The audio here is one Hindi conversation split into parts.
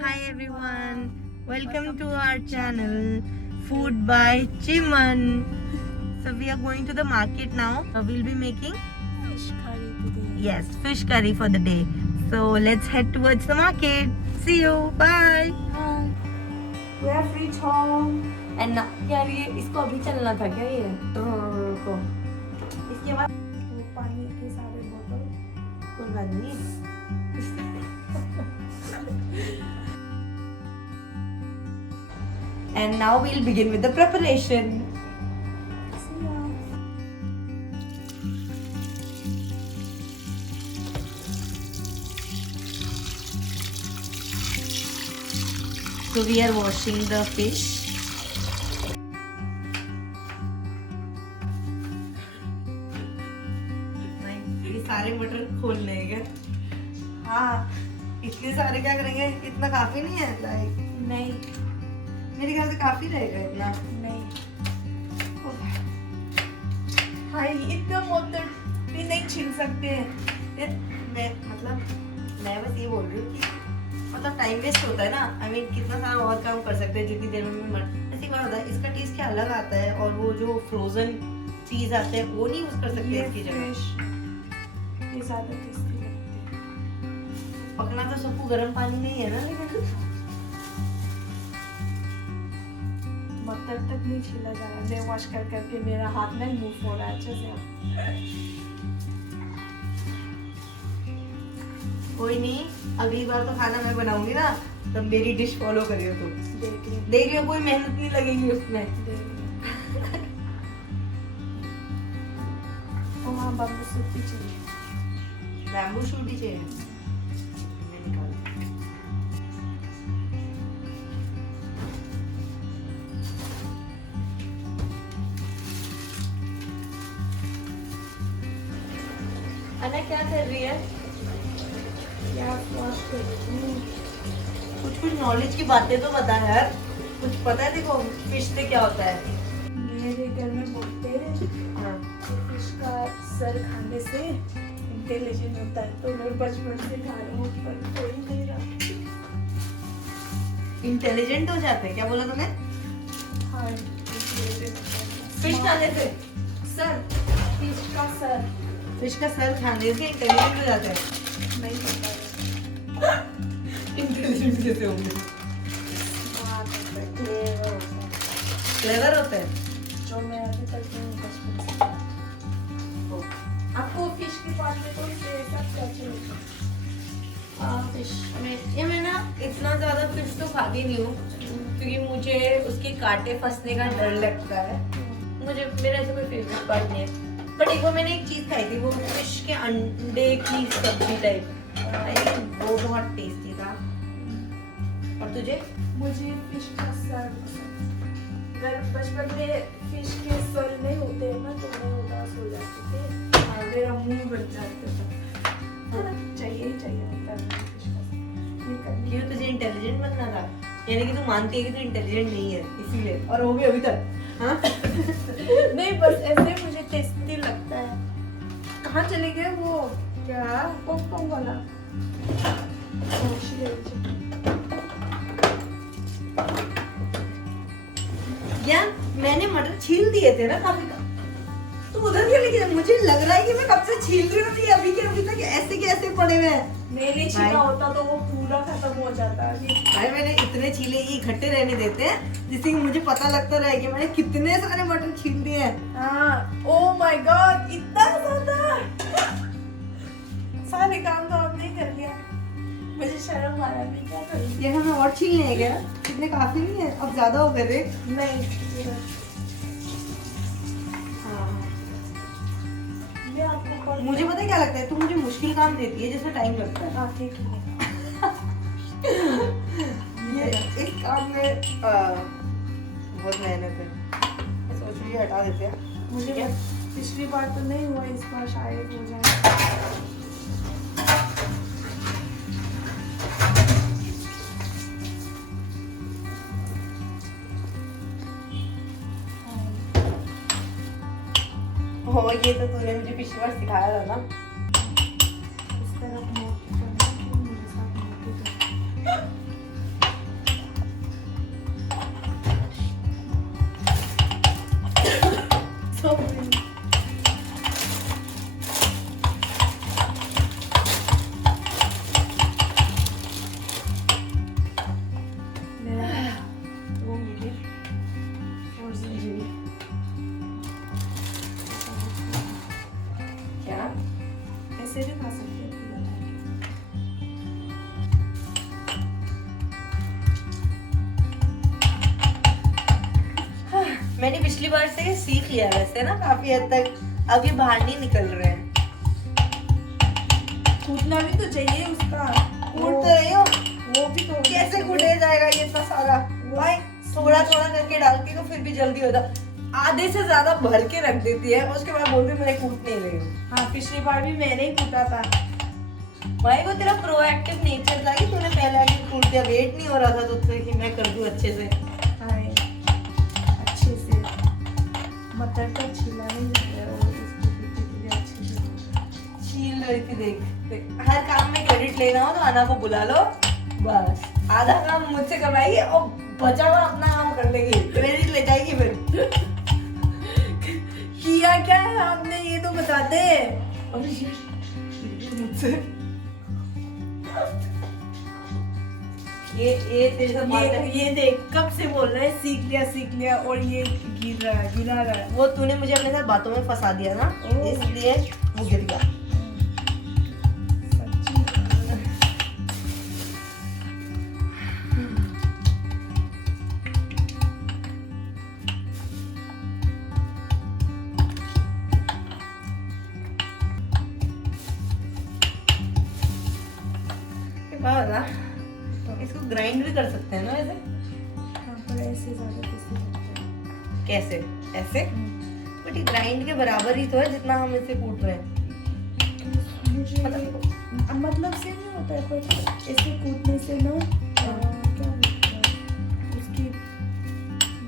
Hi everyone, welcome to our channel Food by Chiman. So we are going to the market now. We'll be making Fish curry today. yes, fish curry for the day. So let's head towards the market. See you. Bye. Hi. We have reached home. And now, यार ये इसको अभी चलना था क्या ये को इसके बाद वो पानी के सारे बोतल. कोई बात नहीं. And now we'll begin with the preparation. See ya. So we are washing the fish. ये सारे मटर खोलने हैं क्या? हाँ, इतने सारे क्या करेंगे? इतना काफी नहीं है लाइक. नहीं. मेरे ख्याल से काफी रहेगा इतना. नहीं. हाँ, इतना मोटर भी नहीं छील सकते हैं. मैं बस ये बोल रही हूँ कि मतलब टाइम वेस्ट होता है ना. आई मीन कितना सारा और काम कर सकते हैं जितनी देर में ऐसी बात होता है. इसका टेस्ट क्या अलग आता है और वो जो फ्रोजन चीज आते हैं वो नहीं यूज कर सकते इसकी जगह. फिश ये ज़्यादा टेस्टी लगते हैं. पकना तो सबको गर्म पानी नहीं है ना. लेकिन मटर तक नहीं छीला जा रहा. मैं वॉश कर करके मेरा हाथ नहीं मूव हो रहा है अच्छे से. कोई नहीं, अगली बार तो खाना मैं बनाऊंगी ना तब मेरी डिश फॉलो करियो. तो देख लियो कोई मेहनत नहीं लगेगी उसमें. वहाँ बम्बू सूट भी चाहिए. बैम्बू शूट ही चाहिए. मैं निकाल. अना क्या कर रही है? या वॉश कर कुछ नॉलेज की बातें तो बता यार. कुछ पता है देखो फिश से क्या होता है. मेरे घर में बोलते हैं हाँ. फिश का सर खाने से इंटेलिजेंट होता है. तो मैं बचपन से खा रहा हूँ पर कोई नहीं रहा. इंटेलिजेंट हो जाते हैं क्या बोला तूने? हाँ, इंटेलिजेंट फिश खाने से सर. फिश का सर फिश का सर खाने से इंटेलिजेंट हो जाते हैं. नहीं पता है. इंटेलिजेंट कैसे होंगे? बात होता है, clever होता है. क्लेवर होते हैं. जो मैं अभी तक नहीं बचपन से. आपको फिश की बात में तो सब अच्छे लगते हैं. फिश में ये मैं ना इतना ज्यादा फिश तो खाती नहीं हूँ क्योंकि मुझे उसके कांटे फंसने का डर लगता है. मुझे मेरा ऐसा कोई फेवरेट पार्ट नहीं है. बट एक बार मैंने एक चीज खाई थी वो फिश के अंडे की सब्जी टाइप. वो बहुत टेस्टी था. और तुझे? मुझे फिश का सर पसंद. अगर बचपन में फिश के सर नहीं होते हैं ना तो मैं उदास हो जाती थी. मेरा मुंह बन जाता था. चाहिए ही चाहिए होता है मुझे फिश का सर. ये करनी क्यों तुझे इंटेलिजेंट बनना था? यानी कि तू मानती है कि तू इंटेलिजेंट नहीं है इसीलिए. और वो भी अभी तक. हाँ. नहीं, बस ऐसे मुझे टेस्टी लगता है. कहाँ चले गए वो क्या पॉपकॉर्न वाला? यार मैंने मटर छील दिए थे ना काफी. तो उधर क्या लेके मुझे लग रहा है कि मैं कब से छील रही हूँ. अभी के अभी तक ऐसे के ऐसे पड़े हुए हैं. मेरे छीला होता तो वो पूरा खत्म हो जाता. भाई मैंने इतने छीले ये इकट्ठे रहने देते हैं जिससे कि मुझे पता लगता रहे कि मैंने कितने सारे मटर छील दिए हैं. हाँ. ओह माय गॉड, इतना ज्यादा. सारे काम तो आपने ही कर लिया. मुझे शर्म आ रहा है. क्या करूँ? ये हमें और छीलने हैं क्या? इतने काफी नहीं है. अब ज्यादा हो गए थे. नहीं. ये आपको मुझे पता है क्या लगता है. तू मुझे मुश्किल काम देती है जिसमें टाइम लगता है. हाँ ठीक है. ये इस काम में बहुत मेहनत है. मैं सोच रही हूँ हटा देते हैं. मुझे पिछली बार तो नहीं हुआ, इस बार शायद हो जाए. हो ये तो तूने मुझे पिछली बार सिखाया था ना. इस तरह मैंने पिछली बार से ये सीख लिया वैसे ना काफी हद तक, अब ये बाहर नहीं निकल रहे हैं। कूटना भी तो चाहिए उसका। कूट तो रही हो, वो भी तो कैसे कूटे जाएगा ये इतना सारा भाई? थोड़ा थोड़ा करके डालती तो फिर भी जल्दी होता, आधे से ज्यादा भर के रख देती है, उसके बाद बोलती है मैं कूट नहीं रही हूँ। हाँ, पिछली बार भी मैंने ही कूटा था। भाई वो तेरा प्रोएक्टिव नेचर था कि तूने पहले आके कूट दिया, वेट नहीं हो रहा था तुझसे कि मैं कर दूं अच्छे से। हाय, अच्छे से मटर का छिला नहीं होता है और इसको कूटने के लिए अच्छे से छील रही थी, देख हर काम में क्रेडिट लेना हो तो अना को बुला लो, बस आधा काम मुझसे करवाएगी और बचा हुआ अपना काम कर लेगी, क्रेडिट ले जाएगी फिर। किया क्या है आपने ये तो बता दे। मुझसे ये तेरे से बात है। ये देख कब से बोल रहा है सीख लिया और ये गिर रहा है, गिरा रहा है। वो तूने मुझे अपने साथ बातों में फंसा दिया ना, ओह। इसलिए वो गिर गया। इसको ग्राइंड भी कर सकते हैं ना वैसे? हाँ, पर ऐसे ज्यादा टेस्टी लगता है। कैसे? ऐसे? बट ये ग्राइंड के बराबर ही तो है जितना हम इसे कूट रहे हैं। मुझे मतलब से नहीं होता है, पर ऐसे कूटने से ना क्या होता है, उसकी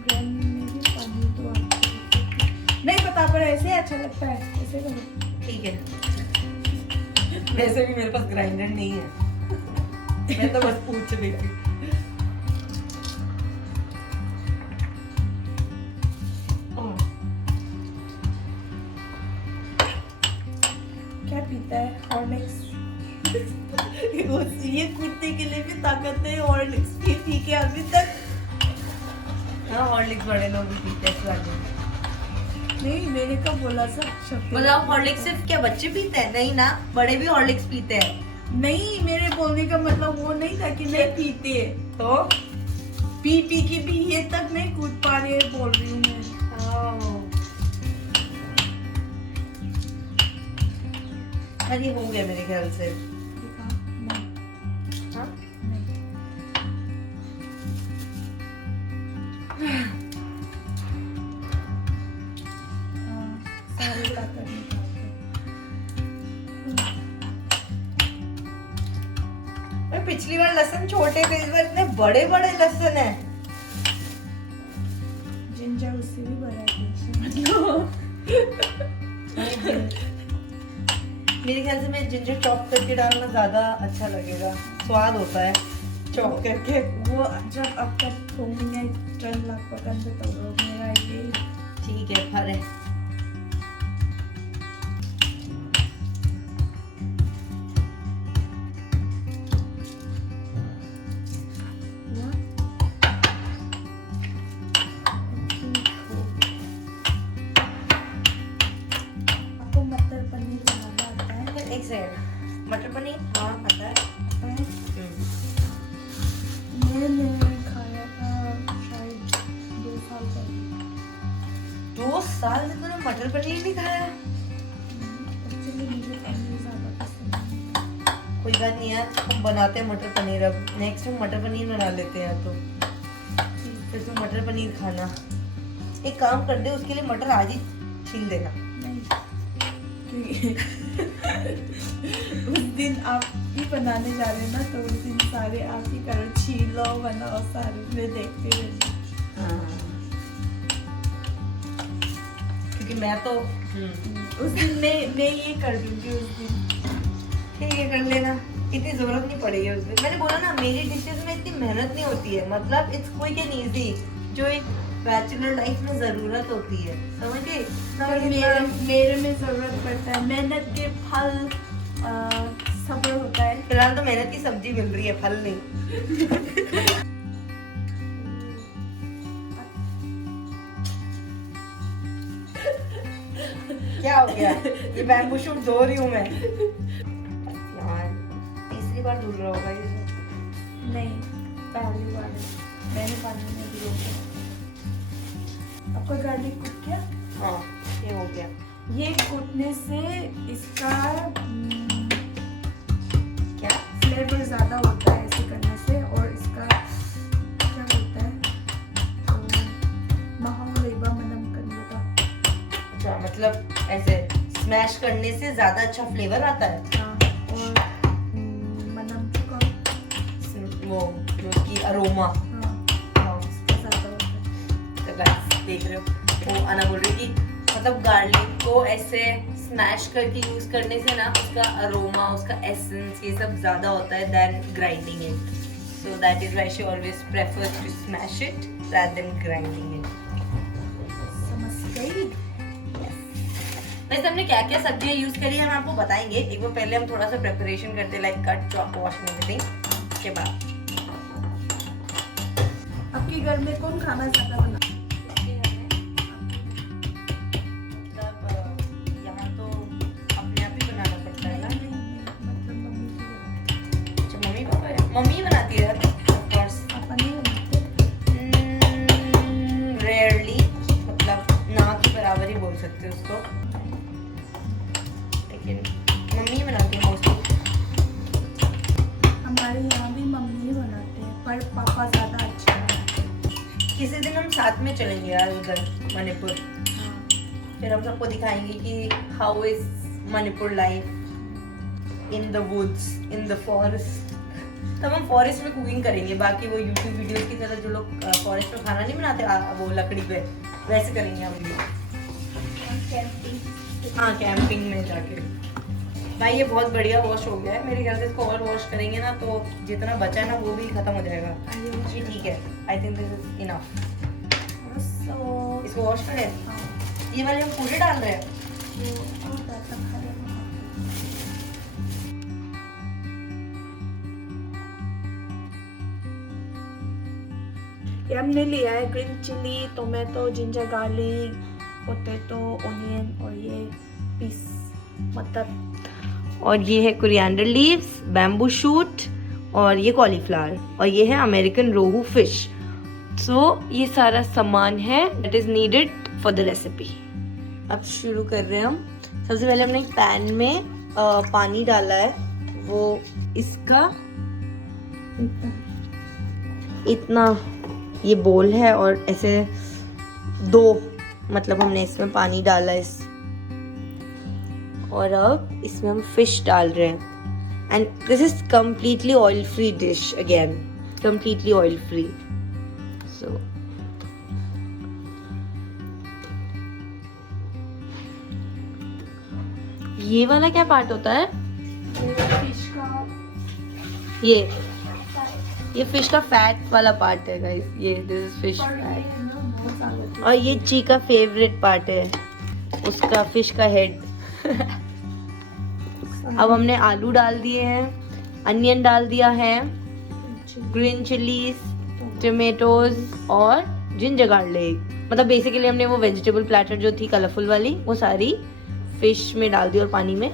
ग्राइंड में भी पानी तो आता है। नहीं पता, पर ऐसे अच्छा लगता है, ऐसे करो। ठीक है। वैसे भी मेरे पास ग्राइंडर नहीं है, मैं तो बस पूछ रही थी। क्या पीता है? हॉर्लिक्स। ये कूटने के लिए भी ताकत है, हॉर्लिक्स पी के अभी तक। हाँ, हॉर्लिक्स बड़े लोग भी पीते हैं इस बार में। नहीं, मैंने कब बोला सर? मतलब हॉर्लिक्स सिर्फ क्या बच्चे पीते हैं? नहीं ना, बड़े भी हॉर्लिक्स पीते हैं। नहीं, मेरे बोलने का मतलब वो नहीं था कि नहीं पीते, तो पी के भी ये तक नहीं कूद पा रहे बोल रही हूँ मैं। अरे हो गया मेरे ख्याल से। देखा? नहीं, हाँ? नहीं। हाँ, सारे ताकत निकालते। पिछली बार लहसुन छोटे थे, इस बार इतने बड़े बड़े लहसुन है। जिंजर उससे भी बड़ा है। मेरे ख्याल से मैं जिंजर चॉप करके डालना ज्यादा अच्छा लगेगा, स्वाद होता है चॉप करके। वो जब अब तक होंगे टन लाख पकड़ से तो लोग मेरा ये ठीक है, फरे मटर पनीर। हाँ, आता है। मैंने खाया था शायद 2 साल पहले। 2 साल से तूने मटर पनीर नहीं खाया? एक्चुअली मुझे पनीर ज़्यादा पसंद है। कोई बात नहीं यार, हम बनाते हैं मटर पनीर। अब नेक्स्ट टाइम मटर पनीर बना लेते हैं। तो फिर तू मटर पनीर खाना। एक काम कर दे, उसके लिए मटर आज ही छील देना। नहीं, उस दिन आप ही बनाने जा रहे हैं ना, तो उस दिन सारे आप ही करो, छीलो बनाओ सारे, मैं देखती रहती। क्योंकि मैं तो उस दिन मैं ये कर दूंगी उस दिन। ठीक है, कर लेना, इतनी जरूरत नहीं पड़ेगी उस दिन। मैंने बोला ना, मेरी डिशेस में इतनी मेहनत नहीं होती है, मतलब इट्स क्विक एंड इजी, जो एक बैचलर लाइफ में जरूरत होती है, समझ गए? मेरे में जरूरत पड़ता है, मेहनत के फल सब्र होता है। फिलहाल तो मेहनत की सब्जी मिल रही है, फल नहीं। क्या हो गया? ये बैम्बू शूट धो रही हूँ मैं यार, तीसरी बार धुल रहा होगा ये। नहीं, पहली बार मैंने पानी में भिगो के, अब आपका गार्लिक कुट गया? हाँ ये हो गया। ये कूटने से इसका क्या फ्लेवर ज़्यादा होता है ऐसे करने से, और इसका क्या बोलते हैं महालेबा मनम करने का। अच्छा, मतलब ऐसे स्मैश करने से ज्यादा अच्छा फ्लेवर आता है। हाँ, और मनम का वो जो उसकी अरोमा। हाँ इसका ज़्यादा होता है। तो guys, देख रहे हो वो अना बोल रही कि मतलब गार्लिक को ऐसे स्मैश करके यूज करने से ना उसका अरोमा, उसका एसेंस ये सब ज्यादा होता है than grinding it. So that is why she always prefers to smash it rather than grinding it. समझ गई? वैसे हमने क्या क्या सब्जियां यूज करी है हम आपको बताएंगे। एक बार पहले हम थोड़ा सा प्रिपरेशन करते like cut, chop, wash and everything. उसके बाद आपके घर में कौन खाना ज़्यादा बनाता है? यहाँ तो अपने आप ही बनाना पड़ता है ना। मतलब मम्मी की। अच्छा मम्मी पापा है, मम्मी बनाती है ऑफ कोर्स। पापा नहीं बनाते? रेयरली, मतलब ना के बराबर ही बोल सकते हो उसको, लेकिन मम्मी बनाती है मोस्टली। हमारे यहाँ भी मम्मी ही बनाते हैं, पर पापा ज़्यादा अच्छा बनाते हैं। किसी दिन हम साथ में चलेंगे यार उधर मणिपुर, हाँ। फिर हम सबको दिखाएंगे कि how is Manipur life in the woods, in the forest. तब हम फॉरेस्ट में कुकिंग करेंगे, बाकी वो यूट्यूब वीडियोस की तरह जो लोग फॉरेस्ट में खाना नहीं बनाते वो लकड़ी पे, वैसे करेंगे हम भी। कैंपिंग। हाँ कैंपिंग में जाके। भाई ये बहुत बढ़िया वॉश हो गया है, मेरे ख्याल से इसको और वॉश करेंगे ना तो जितना बचा है ना वो भी खत्म हो जाएगा। ये ठीक है, I think this is enough. इसको वॉश करें। ये वाले हम पूरे डाल रहे हैं। ये हमने लिया है green chili, tomato, ginger garlic, potato, onion, और ये पीस मटर, और ये है कोरिएंडर लीव्स, बैम्बू शूट, और ये कॉलीफ्लावर, और ये है अमेरिकन रोहू फिश। सो ये सारा सामान है that is needed for the recipe. अब शुरू कर रहे हैं हम। सबसे पहले हमने एक पैन में पानी डाला है, वो इसका इतना ये बोल है, और ऐसे दो मतलब हमने इसमें पानी डाला है और अब इसमें हम फिश डाल रहे हैं। And this is completely oil free dish, again completely oil free. So ये वाला क्या पार्ट होता है? फिश का, ये फिश का फैट वाला पार्ट है गाइस, ये दिस इज फिश फैट। और ये ची का फेवरेट पार्ट है, उसका फिश का हेड। अब हमने आलू डाल दिए हैं, अनियन डाल दिया है, ग्रीन चिलीज, टमेटोज और जिंजर गार्लिक। मतलब बेसिकली हमने वो वेजिटेबल प्लेटर जो थी कलरफुल वाली वो सारी फिश में डाल दी और पानी में।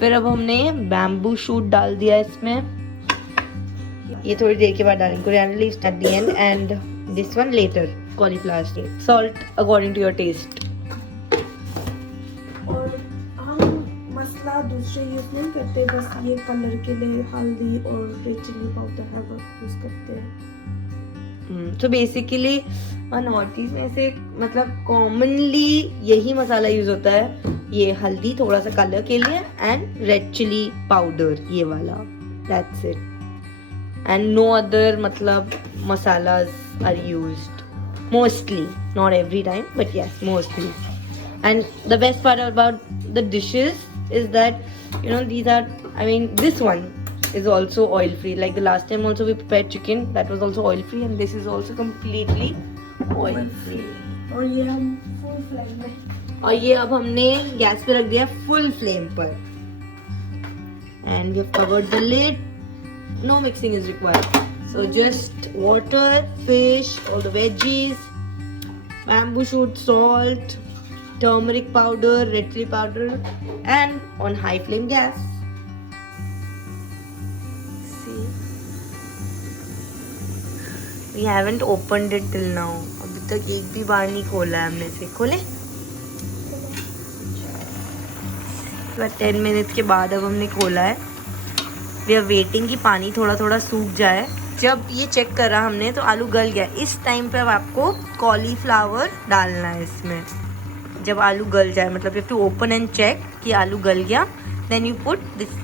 फिर अब हमने बैम्बू शूट डाल दिया इसमें, ये थोड़ी देर के बाद डालेंगे। Coriander leaves at the end and this one later, cauliflower. Salt according to your taste. और हम मसाला दूसरे यूज नहीं करते, बस ये कलर के लिए हल्दी और रेड चिली पाउडर है वो यूज करते हैं। तो बेसिकली नॉर्थ ईस्ट में से मतलब कॉमनली यही मसाला यूज होता है, ये हल्दी थोड़ा सा कलर के लिए एंड रेड चिली पाउडर, ये वाला, that's it. And no other मतलब masalas are used mostly, not every time but yes mostly. And the best part about the dishes is that you know these are, I mean this one is also oil free, like the last time also we prepared chicken that was also oil free, and this is also completely oil free। और ये हम फुल फ्लेम में, और ये अब हमने गैस पे रख दिया फुल फ्लेम पर, and we have covered the lid, no mixing is required, so just water, fish, all the veggies, bamboo shoot, salt, turmeric powder, red chili powder, and on high flame gas. See, we haven't opened it till now. अभी तक एक भी बार नहीं खोला है हमने से। खोले 10 मिनट के बाद अब हमने खोला है। वी आर वेटिंग कि पानी थोड़ा थोड़ा सूख जाए। जब ये चेक करा हमने तो आलू गल गया। इस टाइम पे अब आपको कॉलीफ्लावर डालना है इसमें। जब आलू गल जाए मतलब you have to open and check कि आलू गल गया, then you put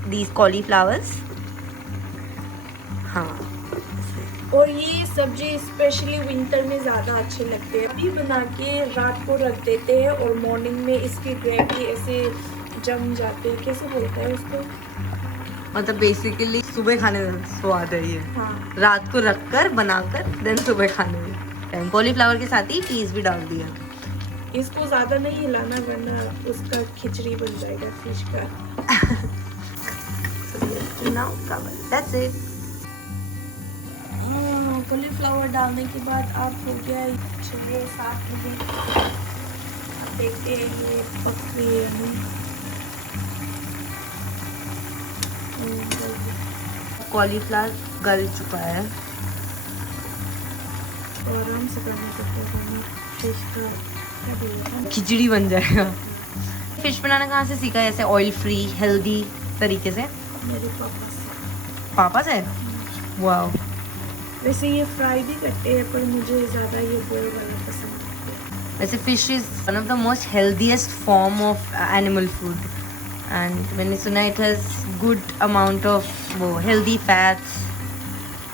these cauliflowers. हाँ, और ये सब्जी स्पेशली विंटर में ज़्यादा अच्छे लगते हैं। अभी बना के रात को रख देते हैं और मॉर्निंग में इसकी ग्रेवी ऐसे जम जाते हैं। कैसे बोलते हैं उसको? मतलब बेसिकली सुबह खाने में स्वाद है ये। हाँ, रात को रखकर बनाकर देन सुबह खाने में। कॉलीफ्लावर के साथ ही चीज़ भी डाल दिया। इसको ज़्यादा नहीं हिलाना वरना उसका खिचड़ी बन जाएगा फिश का। Now cover. That's it. Cauliflower डालने के बाद अब हो गया 6-7 मिनट। अब देखते हैं ये पक रही है नहीं। कॉलीफ्लावर गल चुका है। और आराम से करना पड़ता है फिश का। क्या बोलूँ, खिचड़ी बन जाएगा। फिश बनाना कहाँ से सीखा है ऐसे ऑयल फ्री हेल्दी तरीके से? मेरे पापा से। पापा से? वाओ। वैसे ये फ्राई भी करते हैं पर मुझे ज़्यादा ये बॉयल वाला पसंद है। वैसे fish is one of the most healthiest form of animal food and मैंने सुना it has good amount of वो healthy fats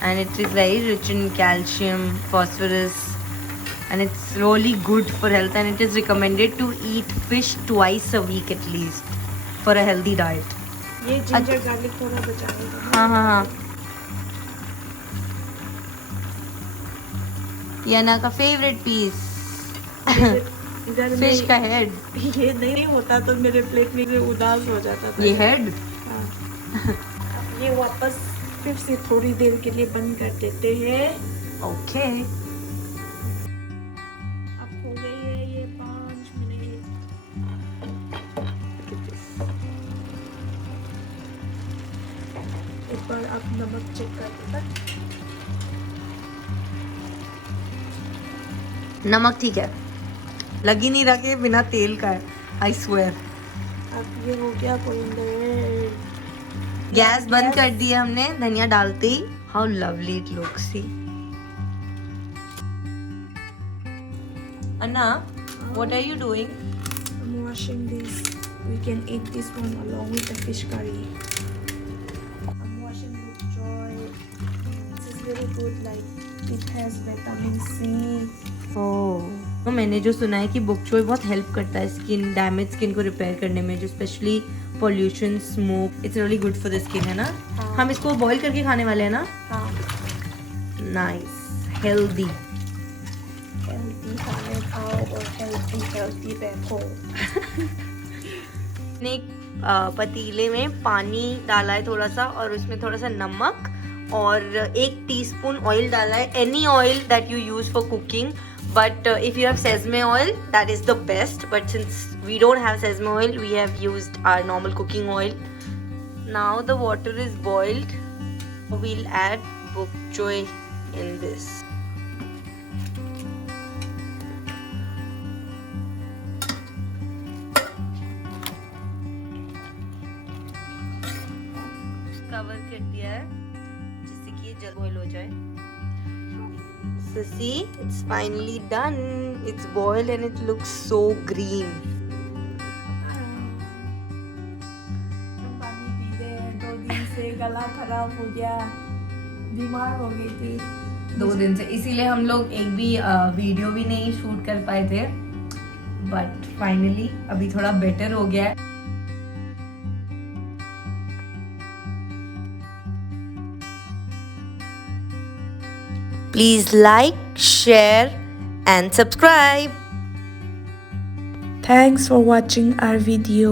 and it is very rich in calcium, phosphorus and it's really good for health and it is recommended to eat fish twice a week at least for a healthy diet. ये जिंजर गार्लिक थोड़ा बचाएगा। हाँ हाँ हाँ, याना का फेवरेट पीस घर में फिश का हेड। ये नहीं होता तो मेरे प्लेट में उदास हो जाता था। ये हेड हाँ। अब ये वापस फिर से थोड़ी देर के लिए बंद कर देते हैं। ओके। अब हो गई है ये 5 मिनट। एक बार आप नमक चेक कर देना। नमक ठीक है, लग ही नहीं रहा कि बिना तेल का है। I swear. अब ये हो गया कोरिएंडर। गैस बंद कर दिया हमने धनिया डालते ही। How lovely it looks. See Anna, what are you doing? I'm washing this. We can eat this one along with the fish curry. I'm washing with joy. This is very good. Like it has vitamin C. तो मैंने जो सुना है कि bok choy बहुत हेल्प करता है स्किन डैमेज स्किन को रिपेयर करने में, जो specially pollution smoke, it's really good for the skin, है ना? हाँ। हम इसको बॉईल करके खाने वाले हैं ना? हाँ, नाइस, हेल्दी। healthy खाने खाओ और healthy बैठो। मैंने एक पतीले में पानी डाला है थोड़ा सा और उसमें थोड़ा सा नमक और 1 टीस्पून ऑयल डाला है। Any oil that you use for cooking, but if you have sesame oil that is the best, but since we don't have sesame oil we have used our normal cooking oil. Now the water is boiled, we'll add bok choy in this. Cover कर दिया है जिससे कि ये जल्द बॉईल हो जाए। So see, it's finally done. It's boiled and it looks so green. पानी पी ले, 2 दिन से गला खराब हो गया, बीमार हो गई थी 2 दिन से, इसीलिए हम लोग एक भी वीडियो भी नहीं शूट कर पाए थे, बट फाइनली अभी थोड़ा बेटर हो गया है। Please like, share and subscribe. Thanks for watching our video.